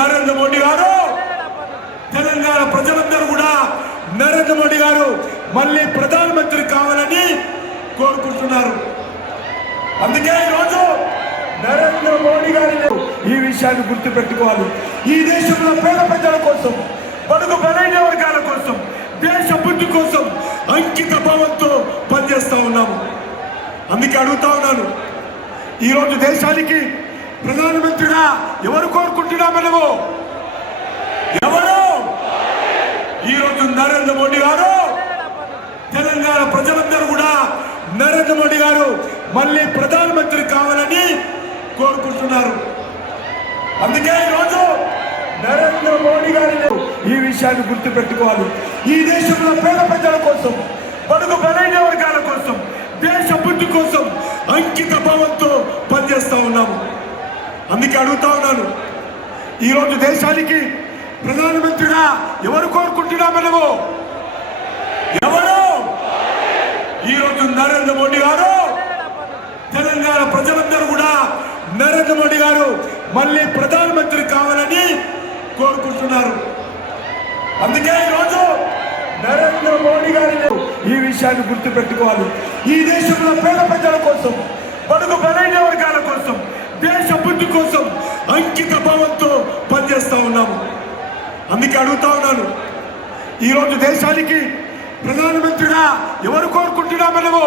నరేంద్ర మోడీ గారు, తెలంగాణ ప్రజలందరూ కూడా నరేంద్ర మోడీ గారు మళ్ళీ ప్రధానమంత్రి కావాలని కోరుకుంటున్నారు. అందుకే ఈరోజు నరేంద్ర మోడీ గారి ఈ విషయాన్ని గుర్తు పెట్టుకోవాలి. ఈ దేశంలో పేద ప్రజల కోసం, బడుగు బలైన వర్గాల కోసం, దేశ అభివృద్ధి కోసం అంకిత భావంతో పనిచేస్తా ఉన్నాము. అందుకే అడుగుతా ఉన్నాను, ఈరోజు దేశానికి ప్రధానమంత్రిగా ఎవరు కోరుకుంటున్నాం? మనము ఎవరు? ఈరోజు నరేంద్ర మోడీ గారు, తెలంగాణ ప్రజలందరూ కూడా నరేంద్ర మోడీ గారు మళ్ళీ ప్రధానమంత్రి కావాలని కోరుకుంటున్నారు. అందుకే ఈరోజు నరేంద్ర మోడీ గారి ఈ విషయాన్ని గుర్తు పెట్టుకోవాలి. ఈ దేశంలో పేద ప్రజల కోసం, బడుగు బలైన వర్గాల కోసం, దేశ అభివృద్ధి కోసం అంకిత భావంతో పనిచేస్తా ఉన్నాము. అందుకే అడుగుతా ఉన్నాను, ఈరోజు దేశానికి ప్రధానమంత్రిగా ఎవరు కోరుకుంటున్నాం? మనము ఎవరు? ఈరోజు నరేంద్ర మోడీ గారు, తెలంగాణ ప్రజలందరూ కూడా నరేంద్ర మోడీ గారు మళ్ళీ ప్రధానమంత్రి కావాలని కోరుకుంటున్నారు. అందుకే ఈరోజు నరేంద్ర మోడీ గారి ఈ విషయాన్ని గుర్తు పెట్టుకోవాలి. ఈ దేశంలో పేద ప్రజల కోసం, బడుగు బలైన వర్గాల కోసం, దేశ అభివృద్ధి కోసం అంకిత భావంతో పనిచేస్తా ఉన్నాము. అందుకే అడుగుతా ఉన్నాను, ఈరోజు దేశానికి ప్రధానమంత్రిగా ఎవరు కోరుకుంటున్నాం? మనము